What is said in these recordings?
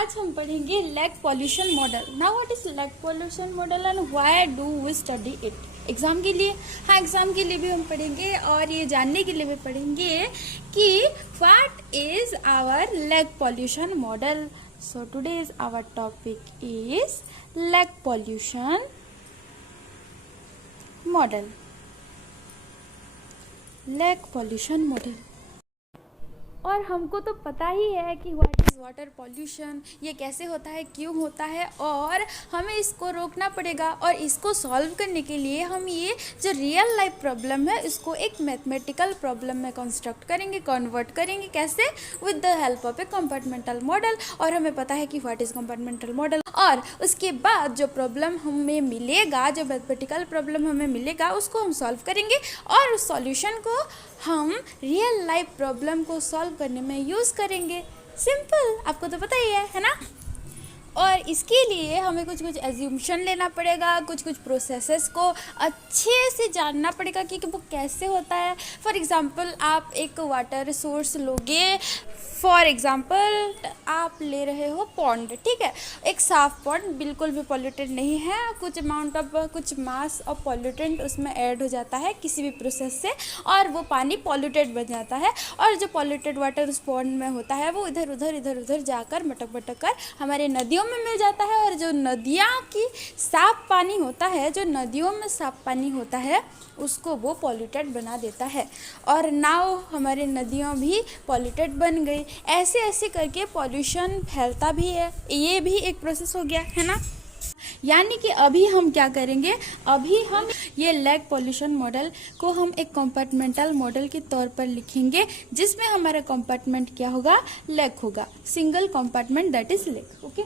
आज हम पढ़ेंगे lake pollution model. Now what is lake pollution model and why do we study it. Exam के लिए, हाँ एग्जाम के लिए भी हम पढ़ेंगे और ये जानने के लिए भी पढ़ेंगे कि what is our lake pollution model. So today's our topic is lake pollution model. Lake pollution model. और हमको तो पता ही है कि व्हाट इज़ वाटर पॉल्यूशन, ये कैसे होता है, क्यों होता है, और हमें इसको रोकना पड़ेगा। और इसको सॉल्व करने के लिए हम ये जो रियल लाइफ प्रॉब्लम है इसको एक मैथमेटिकल प्रॉब्लम में कंस्ट्रक्ट करेंगे, कन्वर्ट करेंगे। कैसे? With the help of A compartmental model. और हमें पता है कि व्हाट इज़ कंपार्टमेंटल मॉडल। और उसके बाद जो प्रॉब्लम हमें मिलेगा, जो मैथमेटिकल प्रॉब्लम हमें मिलेगा, उसको हम सॉल्व करेंगे और उस सॉल्यूशन को हम रियल लाइफ प्रॉब्लम को सॉल्व करने में यूज़ करेंगे। सिंपल, आपको तो पता ही है ना। और इसके लिए हमें कुछ एज्यूम्शन लेना पड़ेगा, कुछ प्रोसेसेस को अच्छे से जानना पड़ेगा कि वो कैसे होता है। फॉर एग्ज़ाम्पल आप एक वाटर सोर्स लोगे, फॉर एग्ज़ाम्पल आप ले रहे हो पॉन्ड, ठीक है, एक साफ पॉन्ड, बिल्कुल भी पॉल्यूटेड नहीं है, कुछ मास ऑफ पॉल्यूटेंट उसमें ऐड हो जाता है किसी भी प्रोसेस से और वो पानी पॉल्यूटेड बन जाता है। और जो पॉल्यूटेड वाटर उस पॉन्ड में होता है वो इधर उधर जाकर मटक कर हमारे नदियों में मिल जाता है। और जो नदियाँ की साफ पानी होता है, जो नदियों में साफ पानी होता है, उसको वो पॉल्यूटेड बना देता है। और नाउ हमारे नदियाँ भी पॉल्यूटेड बन गई। ऐसे करके पॉल्यूशन फैलता भी है। ये भी एक प्रोसेस हो गया है ना। यानी कि अभी हम क्या करेंगे, अभी हम ये लेग पॉल्यूशन मॉडल को हम एक कंपार्टमेंटल मॉडल के तौर पर लिखेंगे, जिसमें हमारा कंपार्टमेंट क्या होगा, लेग होगा, single compartment, that is leg. Okay,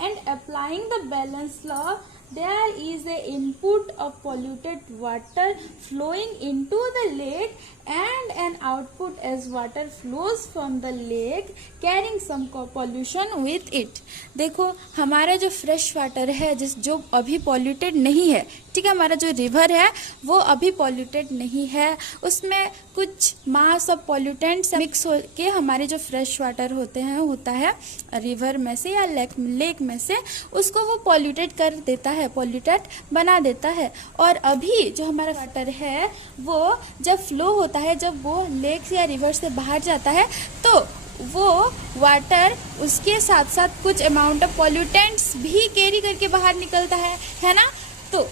and applying the balance law, there is a input of polluted water flowing into the lake and an output as water flows from the lake carrying some pollution with it। देखो हमारा जो fresh water है, जो अभी polluted नहीं है, ठीक है, हमारा जो रिवर है वो अभी पॉल्यूटेड नहीं है, उसमें कुछ मास ऑफ पॉल्यूटेंट्स मिक्स होके हमारे जो फ्रेश वाटर होता है रिवर में से या लेक में से, उसको वो पॉल्यूटेड कर देता है, पॉल्यूटेड बना देता है। और अभी जो हमारा वाटर है वो जब फ्लो होता है, जब वो लेक या रिवर से बाहर जाता है, तो वो वाटर उसके साथ साथ कुछ अमाउंट ऑफ पॉल्यूटेंट्स भी कैरी करके बाहर निकलता है ना। तो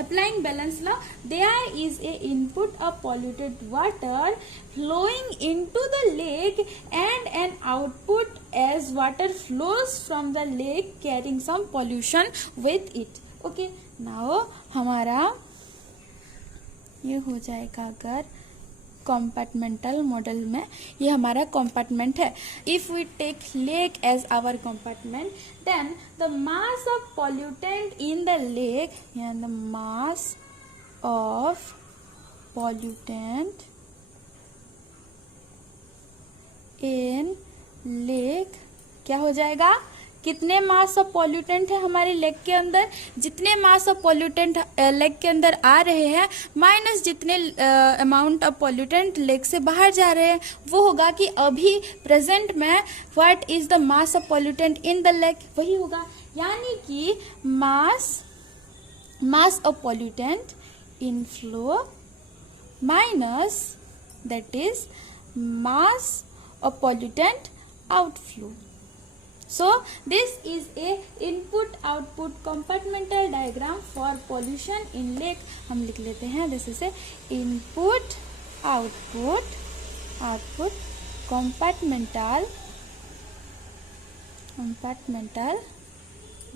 applying balance law, there is a input of polluted water flowing into the lake and an output as water flows from the lake carrying some pollution with it। okay, now हमारा ये हो जाएगा अगर कंपार्टमेंटल मॉडल में, ये हमारा compartment है। If we take lake as our compartment, then the mass of pollutant in the lake, and the mass of pollutant in lake क्या हो जाएगा, कितने मास ऑफ पॉल्यूटेंट है हमारे लेक के अंदर, जितने मास ऑफ पॉल्यूटेंट लेक के अंदर आ रहे हैं माइनस जितने अमाउंट ऑफ पॉल्यूटेंट लेक से बाहर जा रहे हैं, वो होगा कि अभी प्रेजेंट में what is the mass of pollutant in the lake, वही होगा। यानी कि मास of pollutant in flow minus that is mass of pollutant outflow. So this is a input-output compartmental diagram for pollution in lake। हम लिख लेते हैं, this is a input output compartmental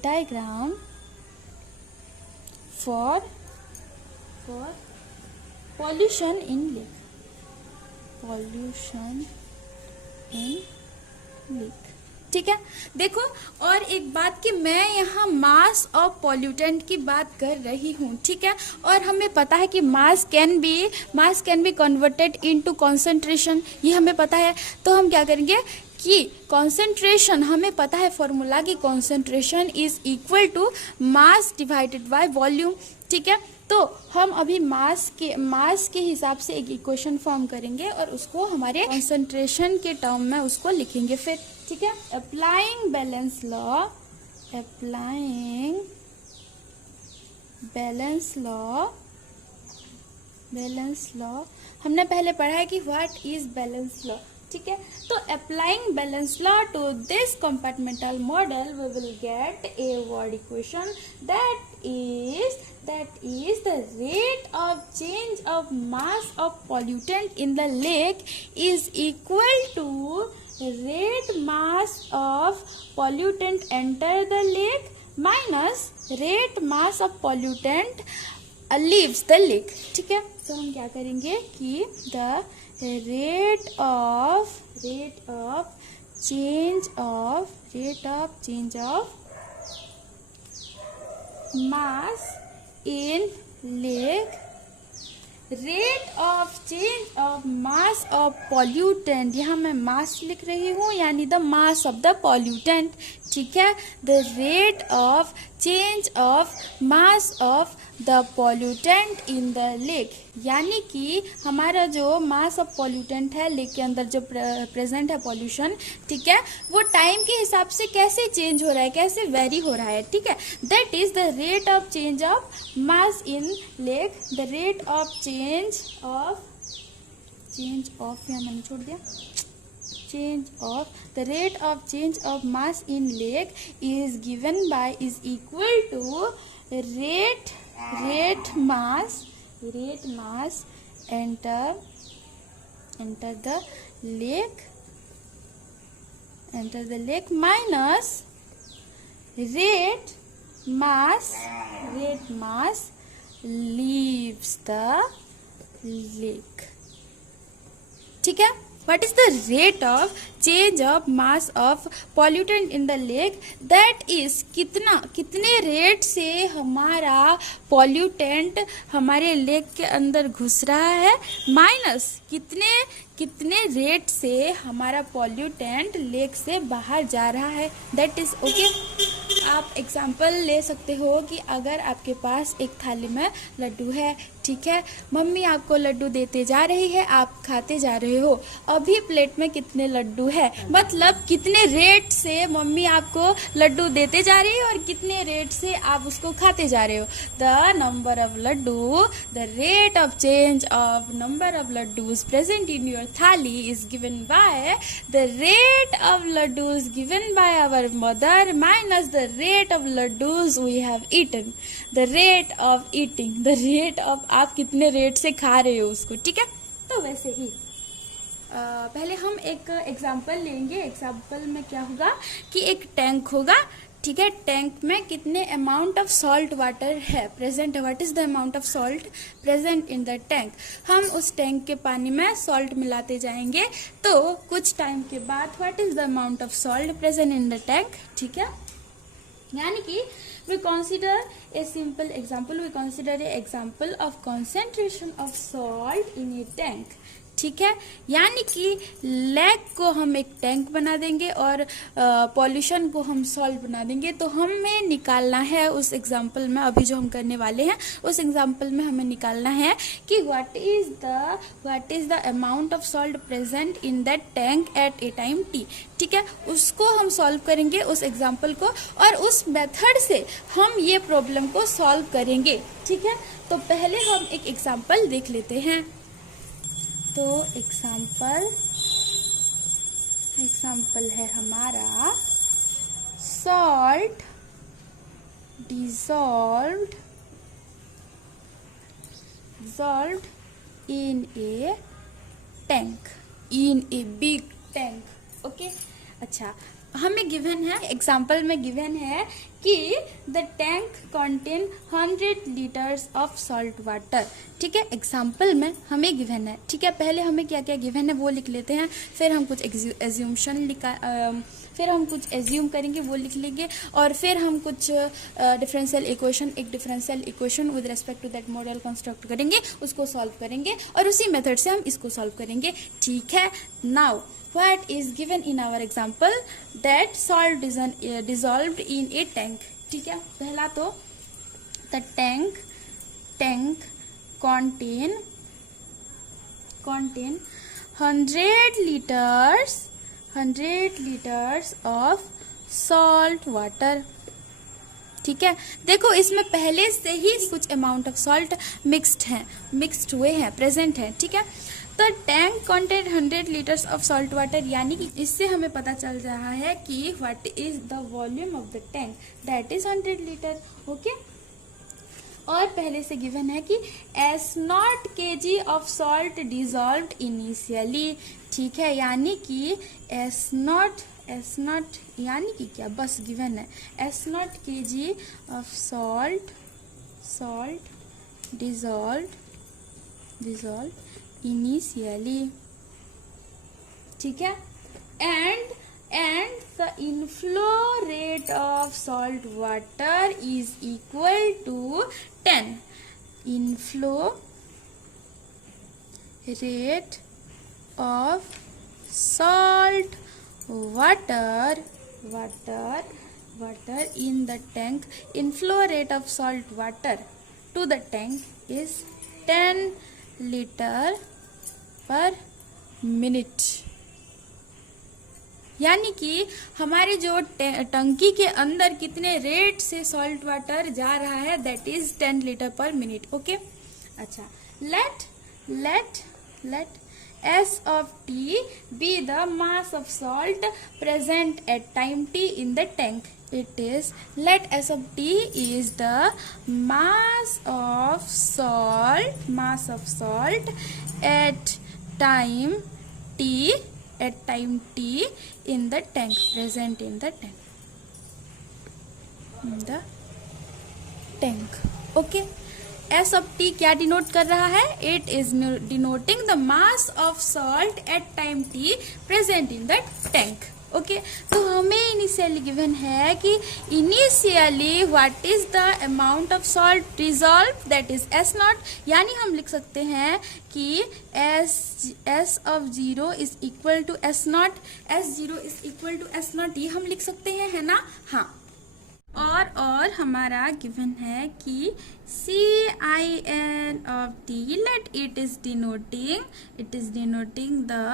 diagram for pollution in lake। ठीक है, देखो और एक बात कि मैं यहाँ मास ऑफ पॉल्यूटेंट की बात कर रही हूँ, ठीक है, और हमें पता है कि मास can be converted into concentration, ये हमें पता है। तो हम क्या करेंगे कि कंसंट्रेशन, हमें पता है फॉर्मूला कि concentration is equal to mass divided by volume, ठीक है। तो हम अभी मास के हिसाब से एक इक्वेशन फॉर्म करेंगे और उसको हमारे कंसंट्रेशन के टर्म में उसको लिखेंगे फिर, ठीक है। Applying balance law, applying balance law, balance law हमने पहले पढ़ा है कि व्हाट इज बैलेंस लॉ, ठीक है। तो applying balance law to this compartmental model we will get a word equation that is the rate of change of mass of pollutant in the lake is equal to rate mass of pollutant enter the lake minus rate mass of pollutant leaves the lake, ठीक है। तो हम क्या करेंगे कि the rate of change of mass in lake, rate of change of mass of pollutant, यहाँ मैं mass लिख रही हूँ यानी the mass of the pollutant, ठीक है। the rate of change of mass of the pollutant in the lake, यानी कि हमारा जो मास ऑफ पॉल्यूटेंट है लेक के अंदर जो प्रेजेंट है पॉल्यूशन, ठीक है, वो टाइम के हिसाब से कैसे चेंज हो रहा है, कैसे वेरी हो रहा है, ठीक है। That is the rate of change of mass in lake, the rate of change of यहाँ मैंने छोड़ दिया, the rate of change of mass in lake is given by is equal to rate mass enter the lake minus rate mass leaves the lake, ठीक है। What is the rate of change of mass of pollutant in the lake? That is कितने rate से हमारा pollutant हमारे lake के अंदर घुस रहा है, माइनस कितने रेट से हमारा पॉल्यूटेंट लेक से बाहर जा रहा है, दैट इज ओके। आप एग्जाम्पल ले सकते हो कि अगर आपके पास एक थाली में लड्डू है, ठीक है, मम्मी आपको लड्डू देते जा रही है, आप खाते जा रहे हो, अभी प्लेट में कितने लड्डू है, मतलब कितने रेट से मम्मी आपको लड्डू देते जा रही है और कितने रेट से आप उसको खाते जा रहे हो। The number of laddu, the rate of change of number of laddus present in your thali is given by the rate of laddus given by our mother minus the rate of laddus we have eaten, the rate of eating, the rate of आप कितने rate से खा रहे हो उसको, ठीक है। तो वैसे ही पहले हम एक एग्जाम्पल लेंगे। एग्जाम्पल में क्या होगा कि एक टैंक होगा, ठीक है, टैंक में कितने अमाउंट ऑफ सॉल्ट वाटर है present, what is the amount of salt present in the tank. हम उस टैंक के पानी में सॉल्ट मिलाते जाएंगे, तो कुछ टाइम के बाद what is the amount of salt present in the tank, ठीक है। यानी कि we consider a simple example, we consider a example of concentration of salt in a tank, ठीक है। यानी कि लेक को हम एक टैंक बना देंगे और पॉल्यूशन को हम सॉल्ट बना देंगे। तो हमें निकालना है उस एग्जाम्पल में, अभी जो हम करने वाले हैं उस एग्जाम्पल में हमें निकालना है कि what is the amount of salt present in that tank at a time T, ठीक है। उसको हम सॉल्व करेंगे उस एग्जाम्पल को, और उस मेथड से हम ये प्रॉब्लम को सॉल्व करेंगे, ठीक है। तो पहले हम एक एग्जाम्पल देख लेते हैं। तो एग्जाम्पल है हमारा salt dissolved in a tank, in a big tank, okay. अच्छा, हमें गिवन है, एग्जाम्पल में गिवन है कि the tank contain 100 litres of salt water, ठीक है। एग्जाम्पल में हमें गिवन है, ठीक है। पहले हमें क्या क्या गिवन है वो लिख लेते हैं, फिर हम कुछ एज्यूम करेंगे वो लिख लेंगे, और फिर हम कुछ differential equation with respect to that model construct करेंगे, उसको सॉल्व करेंगे और उसी मेथड से हम इसको सॉल्व करेंगे, ठीक है। Now what is given in our example that salt dissolved in a tank, ठीक है। पहला तो the tank contain 100 100 litres of salt water. ठीक है, देखो इसमें पहले से ही कुछ अमाउंट ऑफ सॉल्ट मिक्स्ड हुए हैं, प्रेजेंट है। ठीक है, तो tank contain 100 litres of salt water, यानी कि इससे हमें पता चल रहा है कि what is the volume of the tank, that is 100 litre. Okay, और पहले से गिवन है कि S0 kg of salt dissolved initially. ठीक है, यानी कि S0 यानी कि क्या, बस गिवन है S0 kg of salt dissolve initially. ठीक है, and the inflow rate of salt water is equal to 10. Inflow rate of salt water in the tank, inflow rate of salt water to the tank is 10 liter per minute। यानी कि हमारे जो टंकी के अंदर कितने रेट से salt water जा रहा है, दैट इज 10 लीटर पर मिनट। ओके, अच्छा, late S of T be the mass of salt present at time T in the tank. It is, let S of T is the mass of salt at time T in the tank, present in the tank। Okay, S of T क्या denote कर रहा है? It is denoting the mass of salt at time T present in the tank. Okay, तो हमें initially given है कि initially what is the amount of salt dissolve, that is S0, यानी हम लिख सकते हैं कि S of 0 is equal to S0, S0 is equal to S0, ये हम लिख सकते हैं, है ना? हाँ, और हमारा गिवन है कि CIN of T, let it is denoting the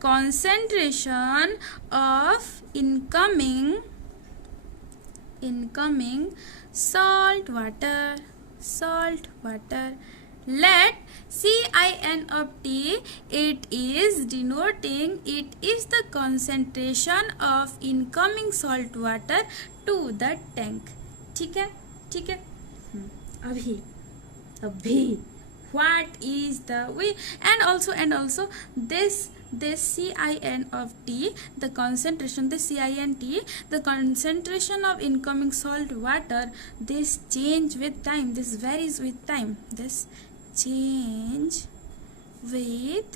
concentration of incoming salt water। Let CIN of T, it is denoting, it is the concentration of incoming salt water to the tank। ठीक है, अभी what is the way, and also this CIN of T, the concentration, the CIN T, the concentration of incoming salt water, this change with time, this varies with time, this change with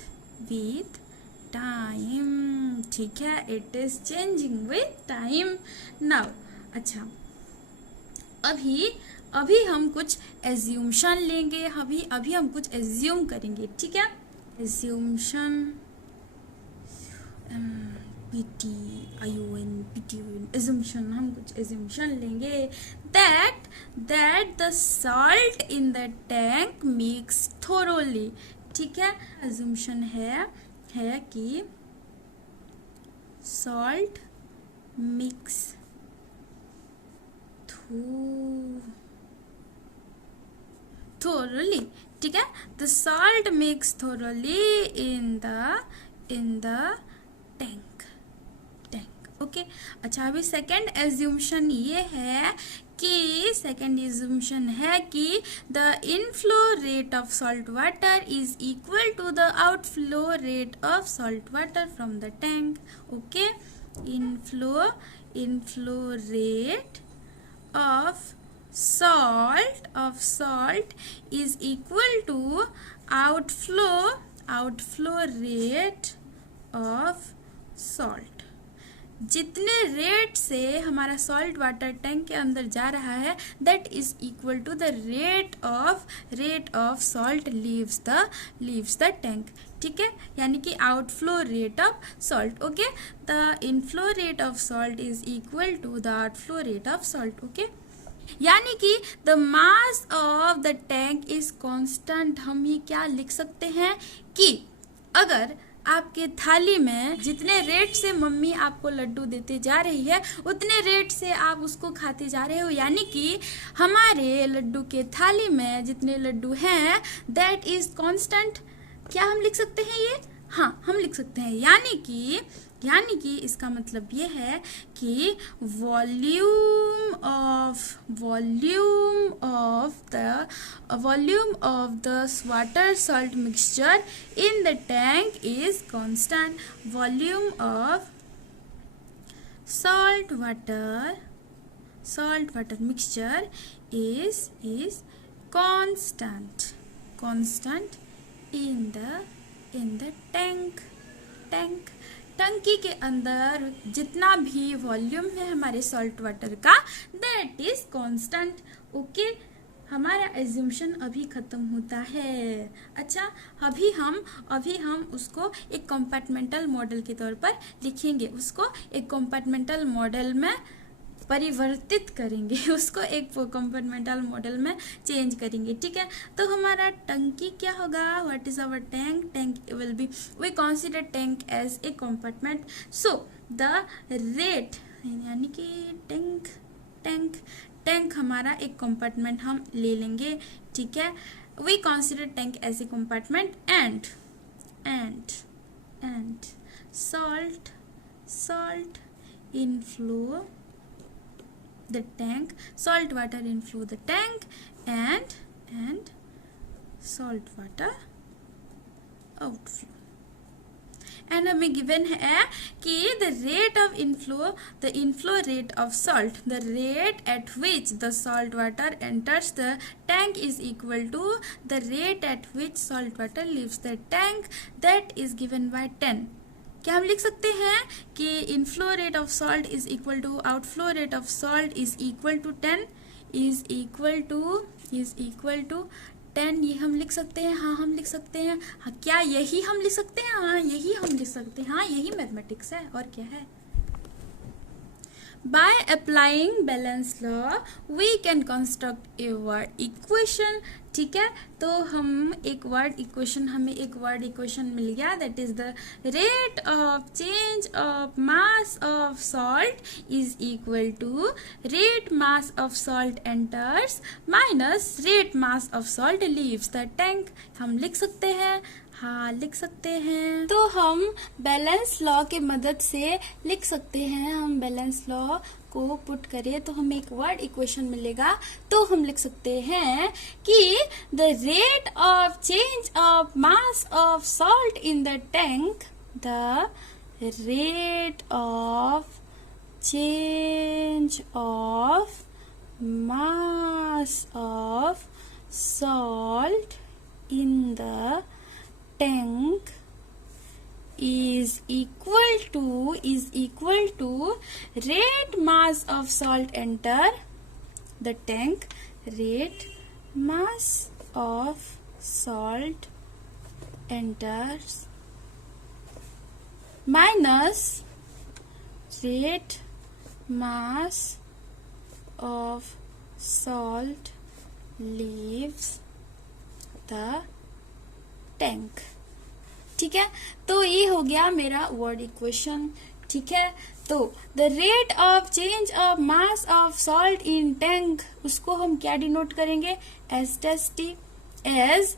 time। ठीक है, it is changing with time now। अच्छा, अभी हम कुछ एज्यूमशन लेंगे, अभी हम कुछ एज्यूम करेंगे। ठीक है, एज्यूमशन, एज्यूमशन, हम कुछ एज्यूमशन लेंगे that the salt in the tank mix thoroughly। ठीक है, एज्यूमशन है कि salt mix thoroughly। ठीक है, the salt mix thoroughly in the tank। Okay, अच्छा, अभी सेकेंड एज्यूमशन ये है कि the inflow rate of salt water is equal to the outflow rate of salt water from the tank. Okay, inflow rate of salt is equal to outflow rate of salt। जितने rate से हमारा salt water tank के अंदर जा रहा है, that is equal to the rate of salt leaves the tank. ठीक है, यानी कि outflow rate of salt. Okay, the inflow rate of salt is equal to the outflow rate of salt. Okay, यानी कि the mass of the tank is constant. हम ये क्या लिख सकते हैं कि अगर आपके थाली में जितने रेट से मम्मी आपको लड्डू देते जा रही है उतने रेट से आप उसको खाते जा रहे हो, यानी कि हमारे लड्डू के थाली में जितने लड्डू हैं दैट इज कांस्टेंट। क्या हम लिख सकते हैं ये? हाँ, हम लिख सकते हैं। यानी कि इसका मतलब ये है कि volume of the water salt mixture in the tank is constant. Volume of salt water mixture is constant in the tank। टंकी के अंदर जितना भी वॉल्यूम है हमारे सॉल्ट वाटर का दैट इज कांस्टेंट। ओके, हमारा एज्यूम्शन अभी खत्म होता है। अच्छा, अभी हम उसको एक कंपार्टमेंटल मॉडल के तौर पर लिखेंगे, उसको एक कंपार्टमेंटल मॉडल में परिवर्तित करेंगे, उसको एक कंपार्टमेंटल मॉडल में चेंज करेंगे। ठीक है, तो हमारा टंकी क्या होगा? What is our tank will be, we consider tank as a compartment. So the rate, यानी कि टैंक हमारा एक कंपार्टमेंट हम ले लेंगे। ठीक है, we consider tank as a compartment and salt inflow the tank, salt water inflow the tank and salt water outflow। And हमें गिवन है कि the rate of inflow, the inflow rate of salt, the rate at which the salt water enters the tank is equal to the rate at which salt water leaves the tank, that is given by 10। क्या हम लिख सकते हैं कि inflow rate of salt is equal to outflow rate of salt is equal to 10, is equal to 10। ये हम लिख सकते हैं? हाँ, हम लिख सकते हैं। हाँ, क्या यही हम लिख सकते हैं? हाँ, यही हम लिख सकते हैं। हाँ, यही मैथमेटिक्स है, और क्या है? By applying balance law, we can construct a word equation। ठीक है, तो हम एक वर्ड इक्वेशन मिल गया, that is the rate of change of mass of salt is equal to rate mass of salt enters minus rate mass of salt leaves the tank. हम लिख सकते हैं? हाँ, लिख सकते हैं। तो हम बैलेंस लॉ के मदद से लिख सकते हैं। हम बैलेंस लॉ को पुट करें तो हमें एक वर्ड इक्वेशन मिलेगा। तो हम लिख सकते हैं कि the rate of change of mass of salt in the tank, the rate of change of mass of salt in the tank is equal to rate mass of salt enter the tank, rate mass of salt enters minus rate mass of salt leaves the tank. ठीक है, तो ये हो गया मेरा word equation. ठीक है, तो the rate of change of mass of salt in tank, उसको हम क्या डिनोट करेंगे? एस टेस T, S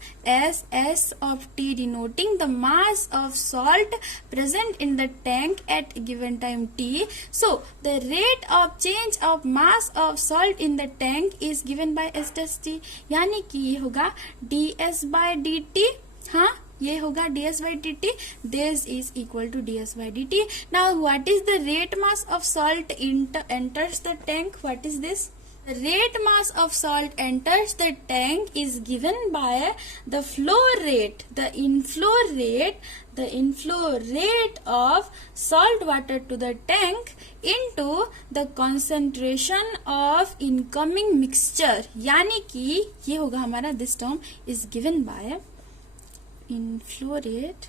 S of T denoting the mass of salt present in the tank at given time T. So the rate of change of mass of salt in the tank is given by S टेस T, यानी कि ये होगा D S by D T. हाँ, ये होगा ds by dt, this is equal to ds by dt। Now what is the rate mass of salt enters the tank? What is this? The rate mass of salt enters the tank is given by the flow rate, the inflow rate of salt water to the tank into the concentration of incoming mixture, यानी कि ये होगा हमारा this term is given by inflow rate,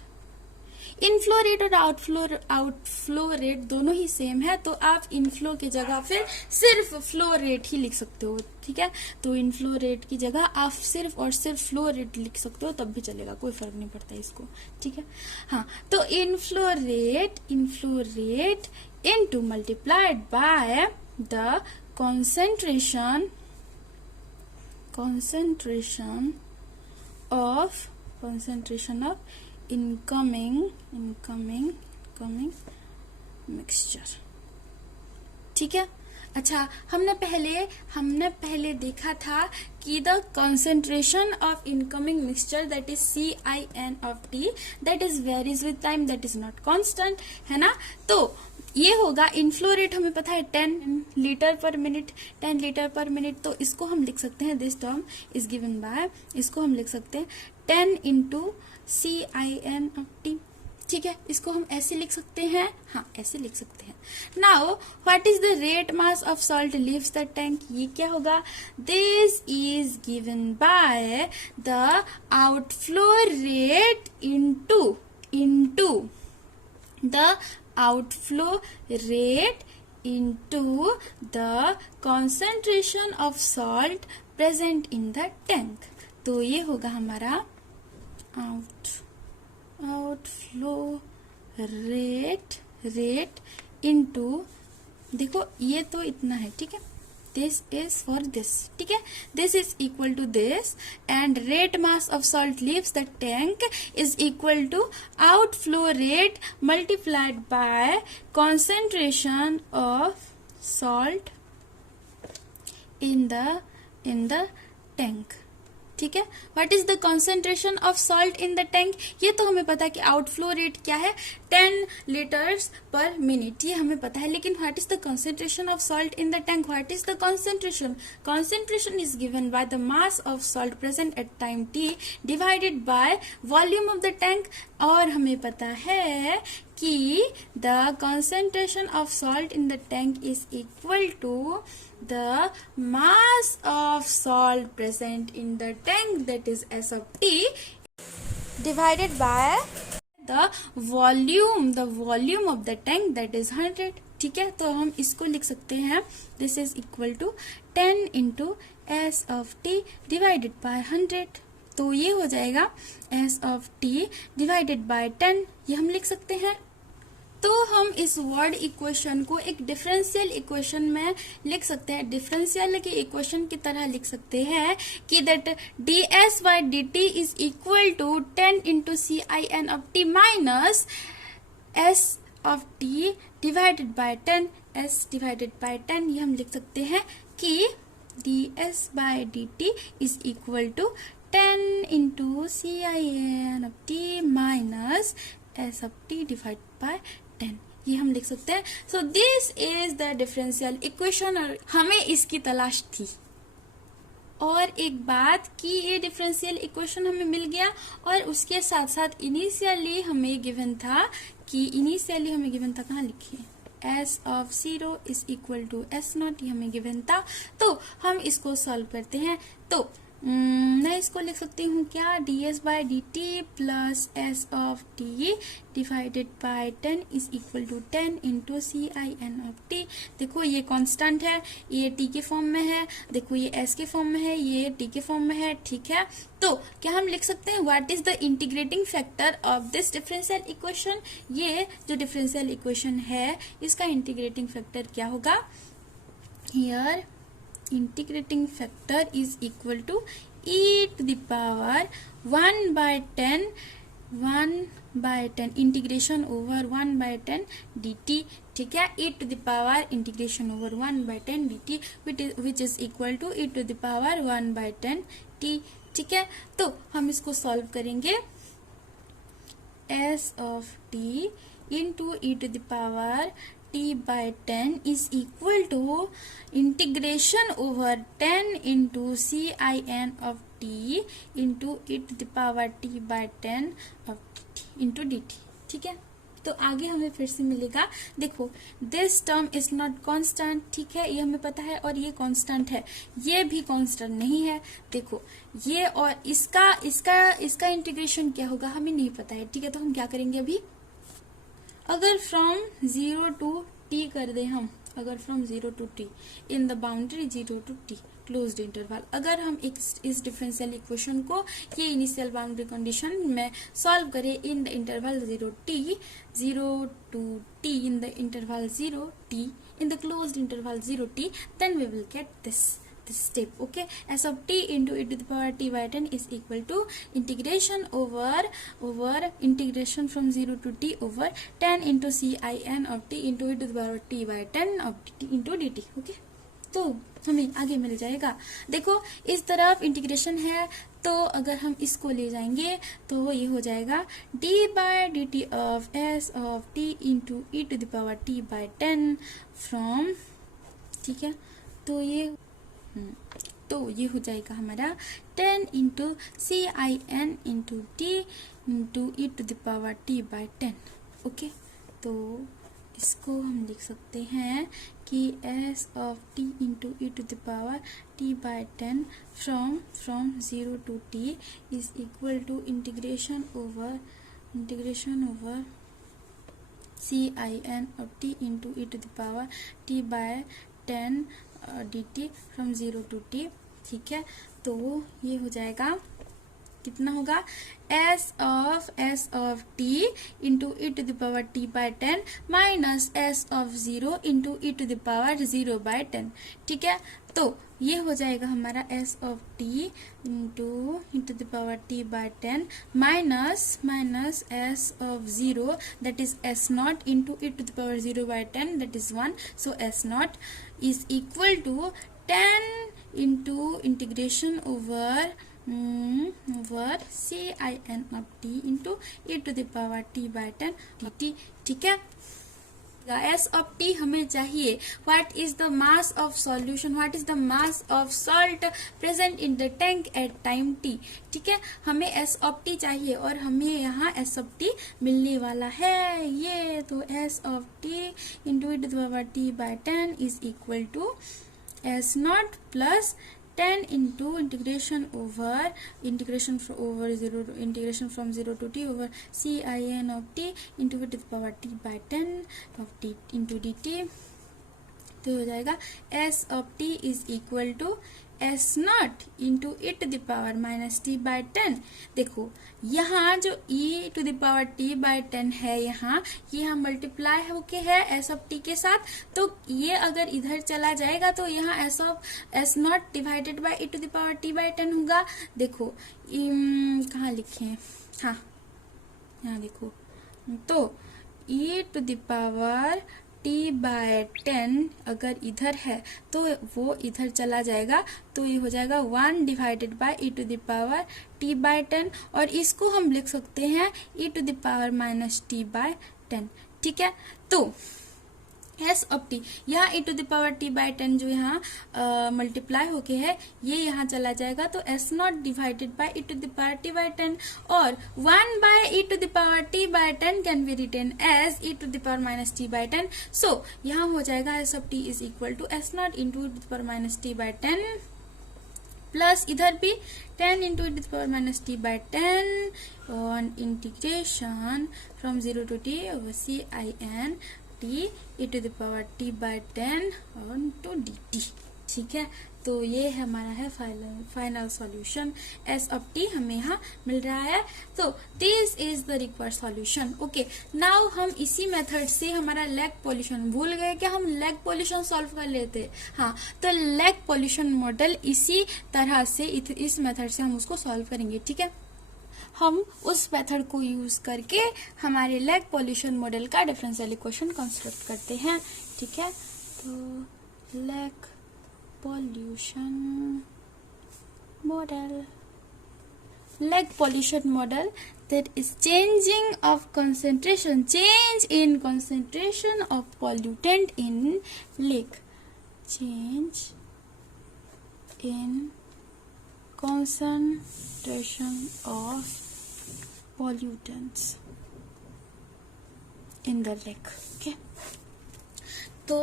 inflow rate और outflow rate दोनों ही same है, तो आप इनफ्लो की जगह फिर सिर्फ फ्लो रेट ही लिख सकते हो, ठीक है। तो इनफ्लो रेट की जगह आप सिर्फ और सिर्फ फ्लो रेट लिख सकते हो, तब भी चलेगा, कोई फर्क नहीं पड़ता इसको, ठीक है। हाँ, तो inflow rate into multiplied by the concentration of incoming mixture, ठीक है। अच्छा, हमने पहले देखा था कि the concentration of incoming mixture that is CIN of T that is varies with time, that is not constant, है ना। तो ये होगा इनफ्लो रेट, हमें पता है 10 लीटर पर मिनट, 10 लीटर पर मिनट। तो इसको हम लिख सकते हैं, this term is given bye, इसको हम लिख सकते हैं 10 इंटू CIN ऑफ टी, ठीक है। इसको हम ऐसे लिख सकते हैं, हाँ ऐसे लिख सकते हैं। Now what is the rate mass of salt leaves the tank, ये क्या होगा, this is given by the outflow rate into the outflow rate into the concentration of salt present in the tank। तो ये होगा हमारा outflow rate into, देखो ये तो इतना है, ठीक है, this is for this, ठीक है, this is equal to this, and rate mass of salt leaves the tank is equal to outflow rate multiplied by concentration of salt in the tank, ठीक है। What is the concentration of salt in the tank, ये तो हमें पता है कि outflow rate क्या है, 10 लीटर्स पर मिनट, ये हमें पता है। लेकिन what is the concentration of salt in the tank, what is the concentration is given by the mass of salt present at time t divided by volume of the tank. और हमें पता है कि the concentration of salt in the tank is equal to the mass of salt present in the tank, that is S of T, divided by the volume of the tank, that is 100, ठीक है। तो हम इसको लिख सकते हैं, this is equal to 10 into S of T divided by 100। तो ये हो जाएगा S of T divided by 10, ये हम लिख सकते हैं। तो हम इस वर्ड इक्वेशन को एक डिफरेंशियल इक्वेशन में लिख सकते हैं, डिफरेंशियल के इक्वेशन की तरह लिख सकते हैं कि that ds by dt is equal to 10 into CIN of t minus S of t divided by 10, S divided by 10, ये हम लिख सकते हैं कि ds by dt is equal to 10 into CIN of t minus S of t divided by 10, ये हम लिख सकते हैं। So this is the differential equation, और हमें इसकी तलाश थी। और एक बात कि ये डिफरेंशियल इक्वेशन हमें मिल गया, और उसके साथ साथ इनिशियली हमें गिवन था कहाँ लिखिए, S of 0 is equal to S0, ये हमें गिवन था। तो हम इसको सॉल्व करते हैं। तो मैं इसको लिख सकती हूँ क्या, ds by dt plus S of t divided by 10 is equal to 10 into CIN of t। देखो ये कांस्टेंट है, ये t के फॉर्म में है, देखो ये s के फॉर्म में है, ये t के फॉर्म में है, ठीक है। तो क्या हम लिख सकते हैं, what is the integrating factor of this differential equation, ये जो डिफरेंशियल इक्वेशन है इसका इंटीग्रेटिंग फैक्टर क्या होगा, here integrating factor is equal to e to the power 1 by 10 integration over 1 by 10 dt, ठीक है। e to the power integration over 1 by 10 dt which is equal to e to the power 1 by 10 t, ठीक है। तो हम इसको solve करेंगे, S of t into e to the power t by 10 is equal to integration over 10 into CIN of t into e to the power t by 10 of dt into dt, ठीक है। तो आगे हमें फिर से मिलेगा, देखो this term is not constant, ठीक है, ये हमें पता है, और ये कांस्टेंट है, ये भी कांस्टेंट नहीं है। देखो ये और इसका इंटीग्रेशन क्या होगा हमें नहीं पता है, ठीक है। तो हम क्या करेंगे, अभी अगर फ्रॉम 0 to t कर दे हम, अगर from 0 to t in the boundary 0 to t closed interval, अगर हम इस डिफरेंशियल इक्वेशन को ये इनिशियल बाउंड्री कंडीशन में सॉल्व करें in the interval 0 to t in the interval 0 t in the closed interval 0 t, then we will get this step. Okay, s of t into e to the power t by 10 is equal to integration over integration from 0 to t over 10 into sin of t into e to the power t by 10 of t into dt. Okay, तो हमें आगे मिल जाएगा। देखो इस तरफ integration है, तो अगर हम इसको ले जाएंगे तो ये हो जाएगा d by D T of s of t into E to the power t by 10 from, ठीक है, तो ये हो जाएगा हमारा 10 इंटू C I N into T into E to the power t by 10। Okay, तो इसको हम लिख सकते हैं कि s of t into e to the power t by 10 from 0 to t is equal to integration over sin of t into e to the power t by 10 dt from 0 to t। ठीक है, तो ये हो जाएगा, कितना होगा, s of t into e to the power t by 10 minus s of 0 into e to the power 0 by 10। ठीक है, तो ये हो जाएगा हमारा s of t into e to the power t by 10 minus s of 0 that is s naught into e to the power 0 by 10 that is 1, so s naught is equal to 10 into integration over sin of t into e to the power t by 10 dt। ठीक है, s of t हमें चाहिए, what is the mass of solution, what is the mass of salt present in the tank at time t। ठीक है, हमें s of t चाहिए और हमें यहाँ s of t मिलने वाला है, ये तो s of t into e to the power t by 10 is equal to s naught plus 10 into integration from 0 to t over sin of t into e to the power t by 10 of t into dt। तो हो जाएगा s of t is equal to s naught into e to the power minus t by 10। देखो यहाँ जो e to the power t by 10 है, यहाँ multiply होके है s of t के साथ, तो ये अगर इधर चला जाएगा तो यहाँ s naught divided by e to the power t by 10 होगा। देखो कहाँ लिखे हैं, हाँ यहाँ देखो, तो e to the power t by 10 अगर इधर है तो वो इधर चला जाएगा, तो ये हो जाएगा 1 divided by e to the power t by 10, और इसको हम लिख सकते हैं e to the power minus t by 10। ठीक है, तो s of t यहाँ e to the power t by 10 जो यहाँ मल्टीप्लाई होके है, ये यहाँ चला जाएगा, तो s nought divided by e to the power t by 10 और 1 by e to the power t by 10 can be written as e to the power minus t by 10। So यहाँ हो जाएगा s of t is equal to s nought into e to the power minus t by 10 plus इधर भी 10 into e to the power minus t by 10 on integration from 0 to t over sin t e to the power t by 10 on to dt। ठीक है, तो ये हमारा है final solution, s of t हमें यहाँ मिल रहा है। तो this is the required solution. Okay, now हम इसी मेथड से हमारा लेग पॉल्यूशन, भूल गए कि हम लेग पॉल्यूशन सॉल्व कर लेते, हाँ, तो लेग पॉल्यूशन मॉडल इसी तरह से इस मेथड से हम उसको सॉल्व करेंगे। ठीक है, हम उस मेथड को यूज करके हमारे लेग पॉल्यूशन मॉडल का डिफरेंशियल इक्वेशन कंस्ट्रक्ट करते हैं। ठीक है, तो leg pollution model that is change in concentration of pollutant in lake, change in concentration of pollutants in the lake। okay? तो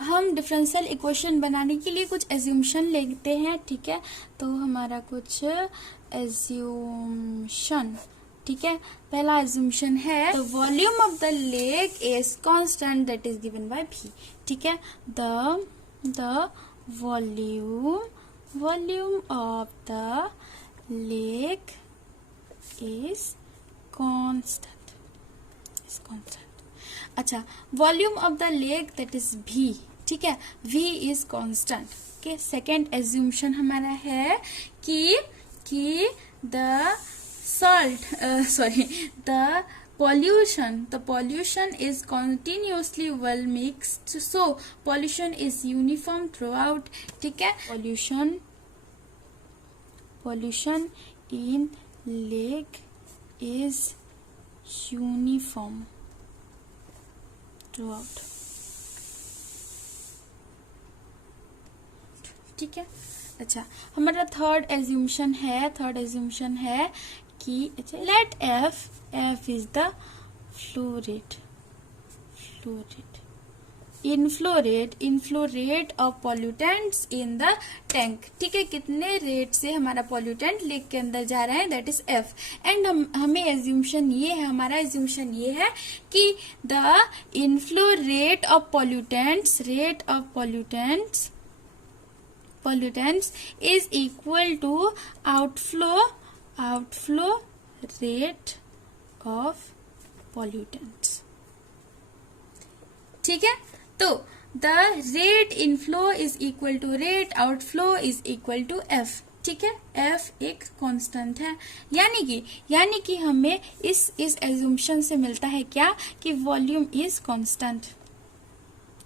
हम डिफरेंशियल इक्वेशन बनाने के लिए कुछ एज्यूम्शन लेते हैं। ठीक है, तो हमारा कुछ एज्यूम्शन ठीक है, पहला एज्यूम्पशन है the volume of the lake is constant that is given by V. ठीक है, the volume of the lake is constant, अच्छा, volume of the lake that is V. ठीक है, v is constant. Okay, second assumption हमारा है कि the pollution is continuously well mixed, so pollution is uniform throughout. ठीक है, pollution in lake is uniform throughout. ठीक है, अच्छा, हमारा थर्ड एज्यूम्पशन है कि let f is the flow rate of pollutants in the tank. ठीक है, कितने रेट से हमारा पॉल्यूटेंट लेक के अंदर जा रहा है, दैट इज f। एंड हमें एज्यूम्पशन ये है, हमारा एज्यूम्पशन ये है कि the inflow rate of pollutants is equal to outflow rate of pollutants। ठीक है, तो the rate inflow is equal to rate outflow is equal to f। ठीक है, f एक कांस्टेंट है, यानी कि हमें इस एज्यूम्पशन से मिलता है क्या कि वॉल्यूम इज कांस्टेंट।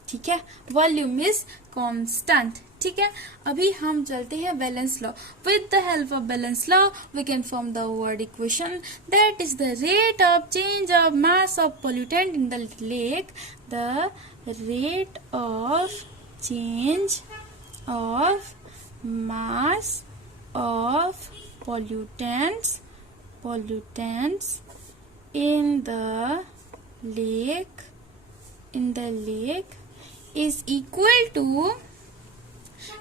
ठीक है, वॉल्यूम इज कांस्टेंट। ठीक है, अभी हम चलते हैं balance law. With the help of balance law we can form the word equation that is the rate of change of mass of pollutant in the lake. The rate of change of mass of pollutants in the lake is equal to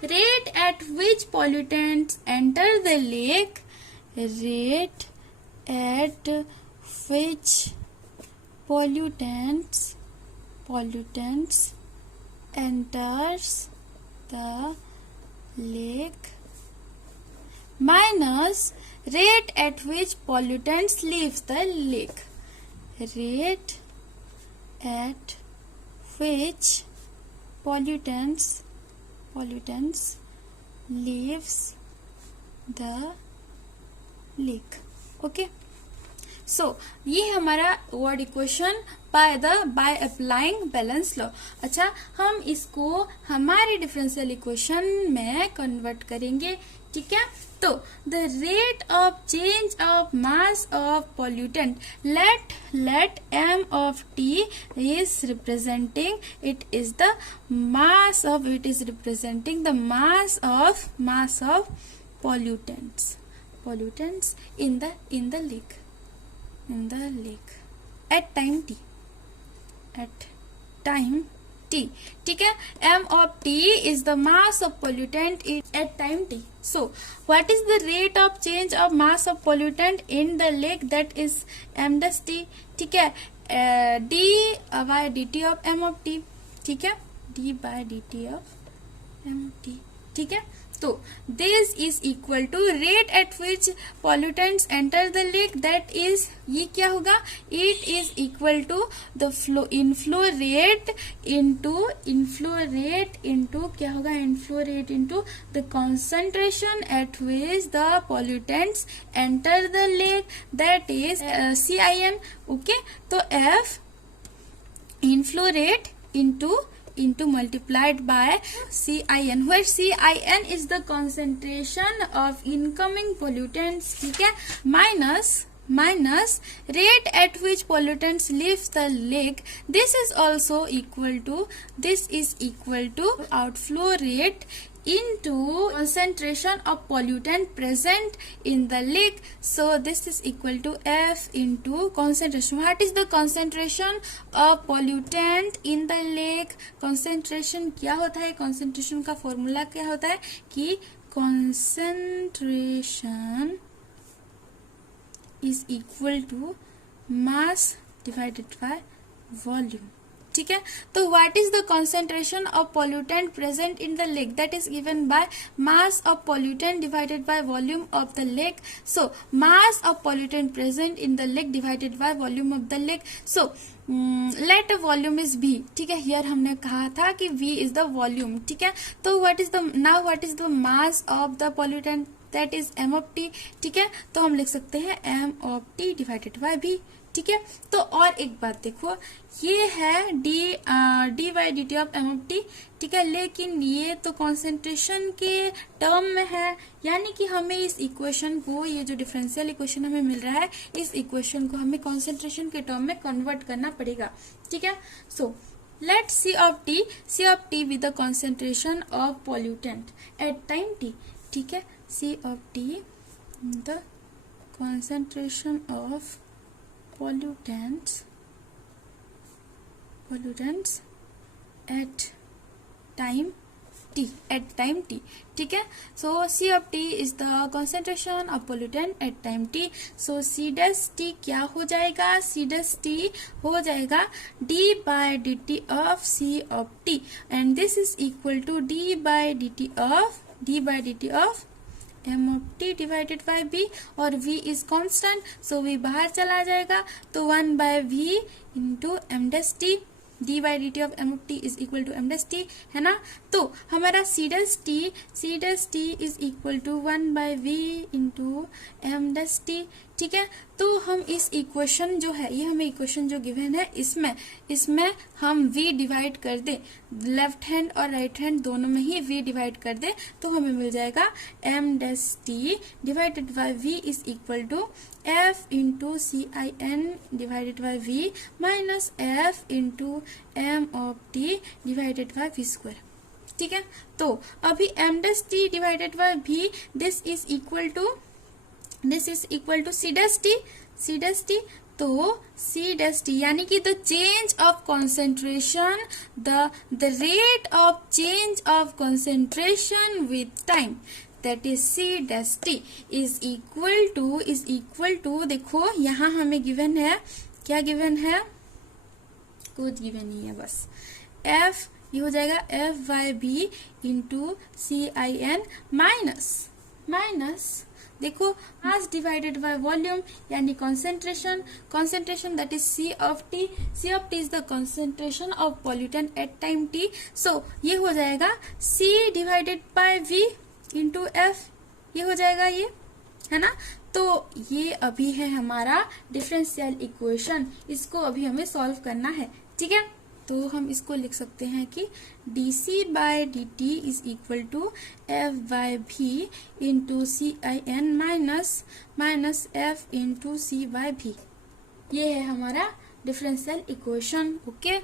rate at which pollutants enter the lake, rate at which pollutants enters the lake minus rate at which pollutants leaves the lake, rate at which pollutants leaves the lake। Okay, so ये हमारा word equation by applying balance law. अच्छा, हम इसको हमारे differential equation में convert करेंगे। ठीक है, तो the rate of change of mass of pollutant, let m of t is representing mass of pollutants in the lake at time t। ठीक है, m of t is the mass of pollutant at time t। So what is the rate of change of mass of pollutant in the lake, that is m dash t। ठीक है, d by dt of m of t। ठीक है, d by dt of m of t। ठीक है, तो this is equal to rate at which pollutants enter the lake, that is, ये क्या होगा, it is equal to the inflow rate into क्या होगा, inflow rate into the concentration at which the pollutants enter the lake, that is CIN। okay, तो F inflow rate into multiplied by CIN, where CIN is the concentration of incoming pollutants। ठीक है, minus rate at which pollutants leave the lake, this is equal to outflow rate into concentration of pollutant present in the lake, so this is equal to F into concentration। what is the concentration of pollutant in the lake? concentration क्या होता है, concentration का formula क्या होता है कि concentration is equal to mass divided by volume. ठीक है, तो what is the concentration of pollutant present in the lake, that is given by mass of pollutant divided by volume of the lake. So mass of pollutant present in the lake divided by volume of the lake. So let volume is V। ठीक है, here हमने कहा था कि V is the volume. ठीक है, तो what is the mass of the pollutant, that is m of t। ठीक है, तो हम लिख सकते हैं m of t divided by V। ठीक है, तो और एक बात देखो, ये है D by D T of M of T. ठीक है, लेकिन ये तो कॉन्सेंट्रेशन के टर्म में है, यानी कि हमें इस इक्वेशन को, ये जो डिफरेंशियल इक्वेशन हमें मिल रहा है, इस इक्वेशन को हमें कॉन्सेंट्रेशन के टर्म में कन्वर्ट करना पड़ेगा। ठीक है, so let C of t with the concentration of pollutant at time t। ठीक है, C of t the concentration of pollutants at time t। ठीक है, so C of t is the concentration of pollutant at time t। so C dash t क्या हो जाएगा, C dash t हो जाएगा d by dt of C of t, and this is equal to d by dt of m of t divided by v, और v is constant, so v बाहर चला जाएगा, तो 1 by v into M dash T, d by D T of M of T is equal to M dash T, है ना। तो हमारा c dash T is equal to 1 by v into M dash T. ठीक है, तो हम इस equation जो है, ये हमें इक्वेशन जो गिवन है, इसमें हम v डिवाइड कर दे, लेफ्ट हैंड और राइट हैंड दोनों में ही v डिवाइड कर दे, तो हमें मिल जाएगा m dash T divided by v is equal to f into C I N divided by v minus f into m of t divided by v square. ठीक है, तो अभी m dash T divided by v, this is equal to C dash t, तो C dash t यानी कि the change of concentration, the rate of change of concentration with time, that is C dash t is equal to देखो यहाँ हमें given है, क्या given है, कुछ गिवन नहीं है, बस f, ये हो जाएगा f by b into C I N minus देखो मास डिवाइडेड बाय वॉल्यूम, यानी concentration that is C of t is the concentration of pollutant at time t। So ये हो जाएगा C divided by v into f, ये हो जाएगा, ये है ना। तो ये अभी है हमारा डिफरेंशियल इक्वेशन, इसको अभी हमें सॉल्व करना है। ठीक है, तो हम इसको लिख सकते हैं कि dc by dt is equal to f by v into C I N minus f into C by v। ये है हमारा डिफरेंशियल इक्वेशन। ओके,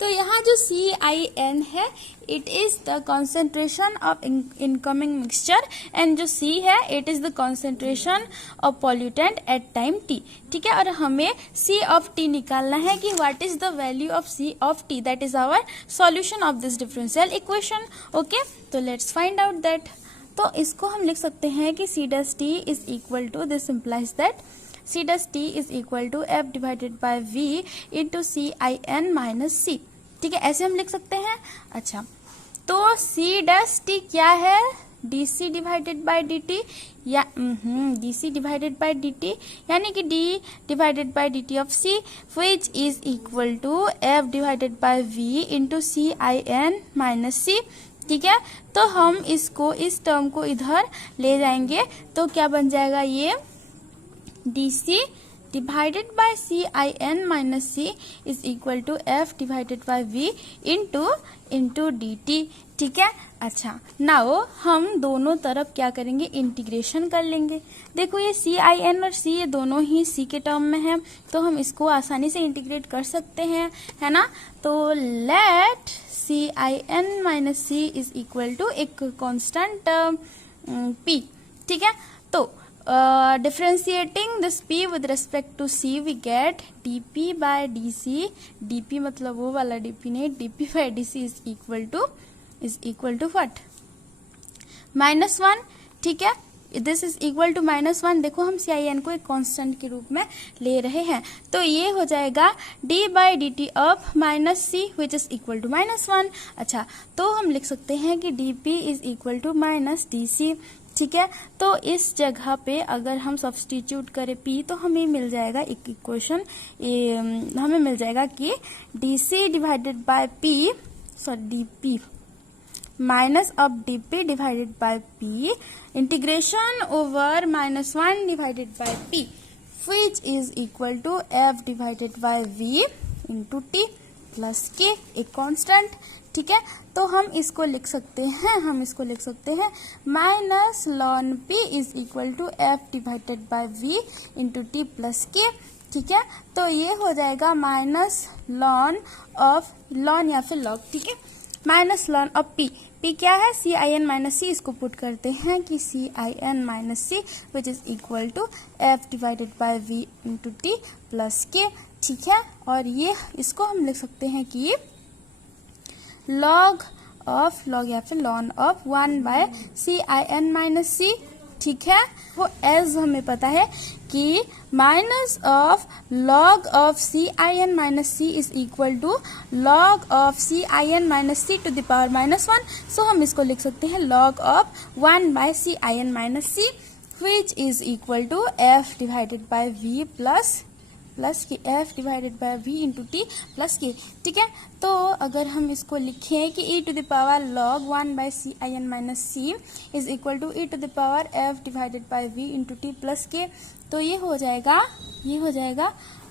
तो यहाँ जो CIN है, it is the concentration of incoming mixture, and जो C है, it is the concentration of pollutant at time t। ठीक है, और हमें C ऑफ t निकालना है कि what is the value of C of t, that is our solution of this differential equation. Okay, तो लेट्स फाइंड आउट दैट। तो इसको हम लिख सकते हैं कि C dash t is equal to, this implies that C dash t is equal to f divided by v into CIN minus C। ठीक है, ऐसे हम लिख सकते हैं। अच्छा, तो C dash t क्या है, dc डिवाइडेड बाय dt, या dc डिवाइडेड बाय dt, यानी कि d divided by dt of c, which is equal to f divided by v into CIN minus c। ठीक है, तो हम इसको, इस टर्म को इधर ले जाएंगे, तो क्या बन जाएगा, ये dc divided by CIN minus C is equal to f divided by v into dt। ठीक है, अच्छा, नाउ हम दोनों तरफ क्या करेंगे, इंटीग्रेशन कर लेंगे। देखो ये CIN और C, ये दोनों ही C के टर्म में है, तो हम इसको आसानी से इंटीग्रेट कर सकते हैं, है ना। तो लेट CIN minus C is equal to एक कॉन्स्टेंट P। ठीक है, तो differentiating this P with respect to C we get dP by dC, dP मतलब वो वाला dP नहीं, dP by dC is equal to what, -1। ठीक है, दिस इज इक्वल टू -1। देखो हम CIN को एक कांस्टेंट के रूप में ले रहे हैं, तो ये हो जाएगा d/dt of -c which is equal to -1। अच्छा, तो हम लिख सकते हैं कि dp is equal to -dc। ठीक है, तो इस जगह पे अगर हम सब्सटीट्यूट करें p तो हमें मिल जाएगा एक इक्वेशन, हमें मिल जाएगा कि dc divided by p, sorry dp minus of dp divided by p integration over -1 divided by p which is equal to f divided by v into t plus k, एक कांस्टेंट। ठीक है, तो हम इसको लिख सकते हैं minus ln p is equal to f divided by v into t plus k। ठीक है, तो ये हो जाएगा माइनस लॉन ऑफ, लॉन या फिर लॉग, ठीक है, माइनस लॉन ऑफ p क्या है, CIN माइनस c, इसको पुट करते हैं कि CIN minus c which is equal to f divided by v into t plus k। ठीक है, और ये इसको हम लिख सकते हैं कि लॉग ऑफ, लॉग या फिर ln of 1 by CIN minus c। ठीक है, वो एज हमें पता है कि minus of log of CIN minus c is equal to log of CIN minus c to the power -1। So हम इसको लिख सकते हैं log of 1 by CIN minus c which is equal to f divided by v plus K, f divided by v into T plus K. ठीक है, तो अगर हम इसको लिखें कि e to the power log 1 by CIN minus c is equal to e to the power f divided by v into T plus K, तो ये हो जाएगा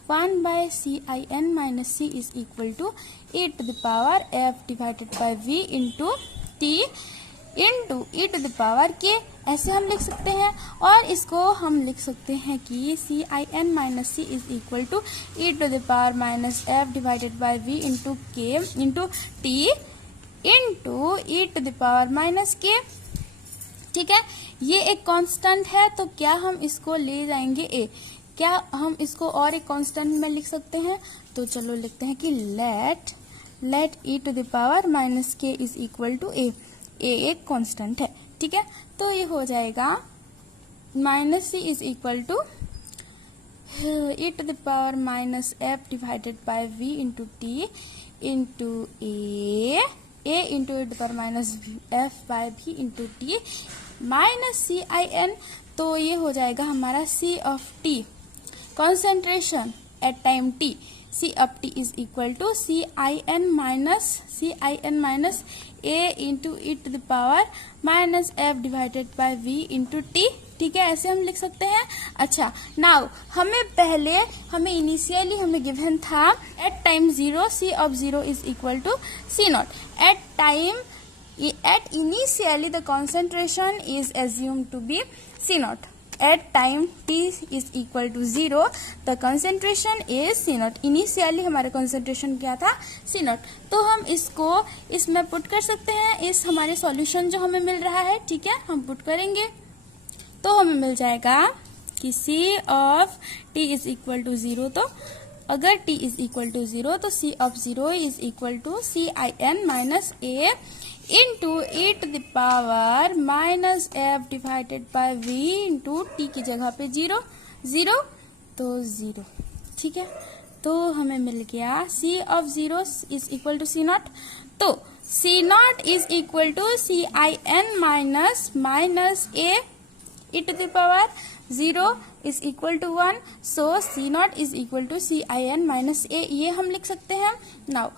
1 by CIN minus c is equal to e to the power f divided by v into T into e to the power k, ऐसे हम लिख सकते हैं। और इसको हम लिख सकते हैं कि CIN minus c is equal to e to the power minus f divided by v into k into t into e to the power minus k। ठीक है, ये एक कांस्टेंट है, तो क्या हम इसको ले जाएंगे a, क्या हम इसको और एक कांस्टेंट में लिख सकते हैं, तो चलो लिखते हैं कि let e to the power minus k is equal to a एक कांस्टेंट है। ठीक है, तो ये हो जाएगा minus c is equal to e to the power minus f divided by v into T into a into e to the power minus f by v into T minus CIN, तो ये हो जाएगा हमारा c of t concentration at time t, c of t is equal to CIN minus a into e to the power minus f divided by v into t। ठीक है, ऐसे हम लिख सकते हैं। अच्छा, नाउ हमें इनिशियली हमें गिवन था at time 0 c of 0 is equal to c0। At initially the concentration is assumed to be c0। At time t is equal to 0, the concentration is c0। Initially हमारा concentration क्या था, c0। तो हम इसको इसमें put कर सकते हैं, इस हमारे सॉल्यूशन जो हमें मिल रहा है। ठीक है, हम पुट करेंगे तो हमें मिल जाएगा कि c of t is equal to 0, तो अगर t इज इक्वल टू 0 तो c of 0 is equal to CIN minus a into e to the power minus f divided by v into t की जगह पे 0 तो 0। ठीक है, तो हमें मिल गया c of 0 is equal to c0, तो c0 is equal to CIN minus a e to the power 0 is equal to 1, so c0 is equal to CIN minus a, ये हम लिख सकते हैं। नाउ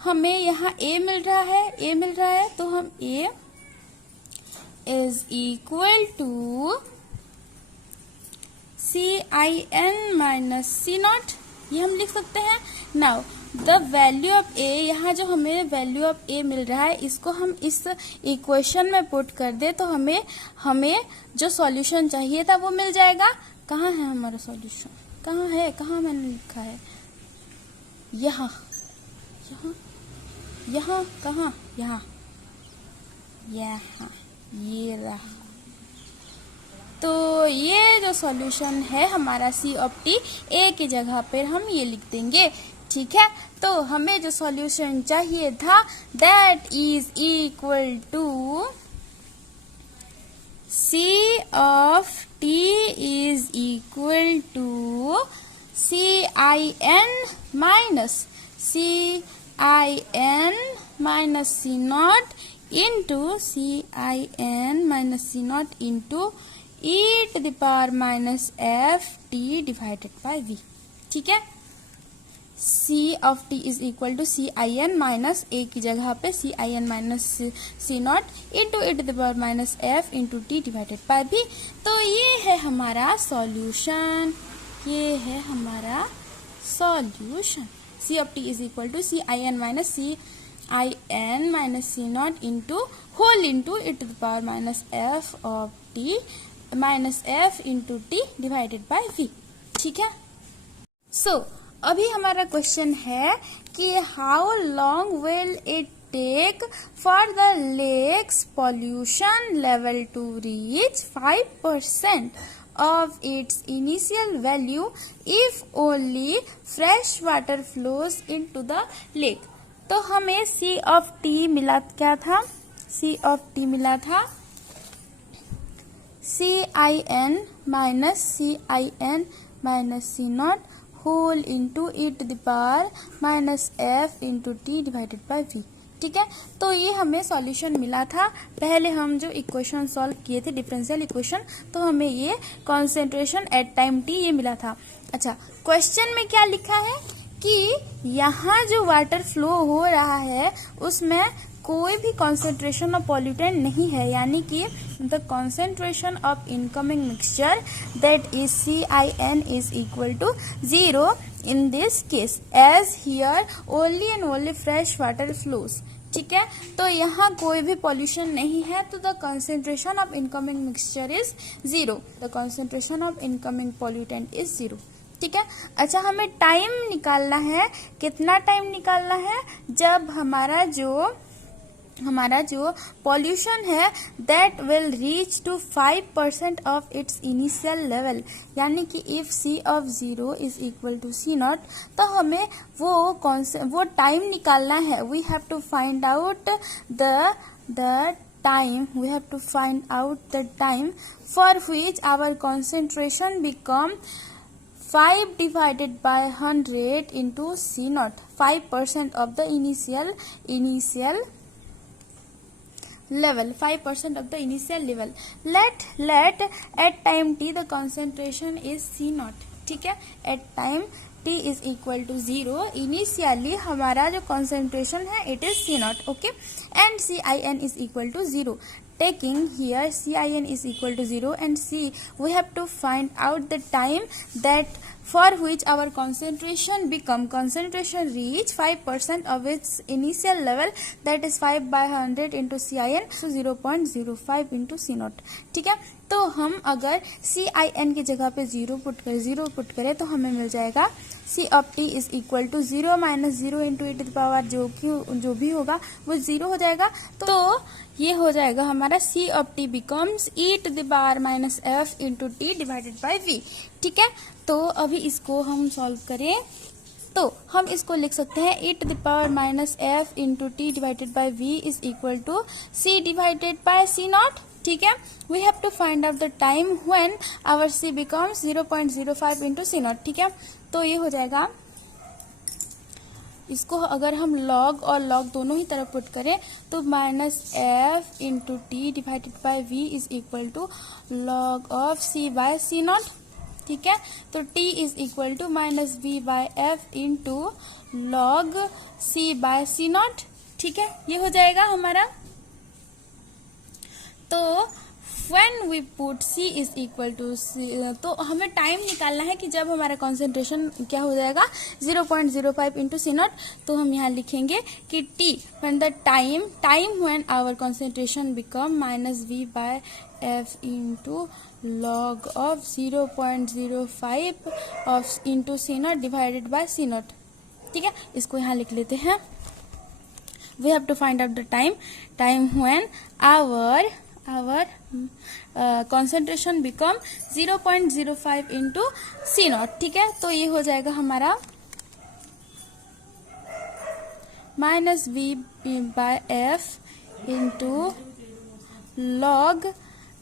हमें यहाँ a मिल रहा है, तो हम a is equal to CIN minus c0, ये हम लिख सकते हैं। Now the value of a, यहाँ जो हमें वैल्यू ऑफ a मिल रहा है, इसको हम इस इक्वेशन में पुट कर दे तो हमें जो सॉल्यूशन चाहिए था वो मिल जाएगा। कहाँ है हमारा सॉल्यूशन, कहाँ मैंने लिखा है, यहाँ कहाँ, यहाँ ये रहा। तो ये जो सॉल्यूशन है हमारा c ऑफ t, a की जगह पर हम ये लिख देंगे। ठीक है, तो हमें जो सॉल्यूशन चाहिए था that is equal to C of T is equal to CIN minus C naught into CIN minus C naught into e to the power minus f t divided by v. ठीक है, C of t is equal to CIN minus a की जगह पे CIN minus C nought into e to the power minus f into t divided by v. तो ये है हमारा solution, ये है हमारा solution. C of t is equal to CIN minus C nought into whole into e to the power minus f of t minus f into t divided by v. ठीक है. So अभी हमारा question है कि how long will it take for the lake's pollution level to reach 5% of its initial value if only fresh water flows into the lake. तो हमें C of t मिला, क्या था? C of t मिला था CIN minus C naught whole into e to the power minus f into t divided by v. ठीक है, तो ये हमें सॉल्यूशन मिला था. पहले हम जो इक्वेशन सॉल्व किए थे डिफरेंशियल इक्वेशन, तो हमें ये कॉन्सेंट्रेशन एट टाइम t ये मिला था. अच्छा, क्वेश्चन में क्या लिखा है कि यहाँ जो वाटर फ्लो हो रहा है उसमें कोई भी कॉन्सेंट्रेशन ऑफ पॉल्यूटेंट नहीं है, यानी कि the concentration of incoming mixture that is CIN is equal to 0 in this case as here only and only fresh water flows. ठीक है, तो यहाँ कोई भी पॉल्यूशन नहीं है, तो the concentration of incoming mixture is 0. The concentration of incoming pollutant is 0. ठीक है. अच्छा, हमें टाइम निकालना है. कितना टाइम निकालना है? जब हमारा जो पॉल्यूशन है that will reach to 5% of its initial level, यानी कि if C of 0 is equal to C naught, तो हमें वो टाइम निकालना है. We have to find out the time for which our concentration become 5 divided by 100 into C naught, 5% of the initial level, 5% of the initial level. Let at time t the concentration is C naught. ठीक है, at time t is equal to 0, initially हमारा जो concentration है it is C naught. Okay, and CIN is equal to 0. Taking here CIN is equal to 0 and C, we have to find out the time that for which our concentration reach 5% of its initial level, that is 5 by 100 into CIN, so 0.05 into C naught. ठीक है, तो हम अगर CIN की जगह पे 0 put करें तो हमें मिल जाएगा C of t is equal to 0 minus 0 into e to the power जो भी होगा वो 0 हो जाएगा. तो ये हो जाएगा हमारा C of t becomes e to the power minus f into t divided by v. ठीक है, तो अभी इसको हम सॉल्व करें तो हम इसको लिख सकते हैं e to the power minus f into t divided by v is equal to C divided by C naught. ठीक है, we have to find out the time when our C becomes 0.05 into C naught. ठीक है, तो ये हो जाएगा, इसको अगर हम log और log दोनों ही तरफ पुट करें तो minus f into t divided by v is equal to log of C by C naught. ठीक है, तो t is equal to minus v by f into log C by C naught. ठीक है, ये हो जाएगा हमारा. तो when we put C is equal to C, तो हमें टाइम निकालना है कि जब हमारा कॉन्सेंट्रेशन क्या हो जाएगा 0.05 इंटू C नॉट. तो हम यहाँ लिखेंगे कि T when the time when our concentration become minus V by F into log of 0.05 of into C not divided by C naught. ठीक है, इसको यहाँ लिख लेते हैं. We have to find out the time when our concentration become 0.05 into C naught. ठीक है, तो ये हो जाएगा हमारा minus V by F into log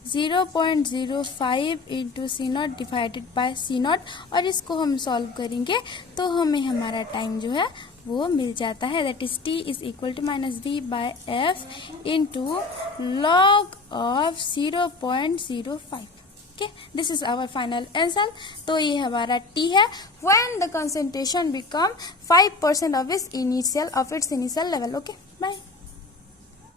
0.05 into C naught divided by C naught, और इसको हम सॉल्व करेंगे तो हमें हमारा टाइम जो है वो मिल जाता है, that is t is equal to -v/f into log of 0.05। Okay, this is our final answer. तो ये हमारा टी है when the concentration become 5% of its initial level. Okay, bye.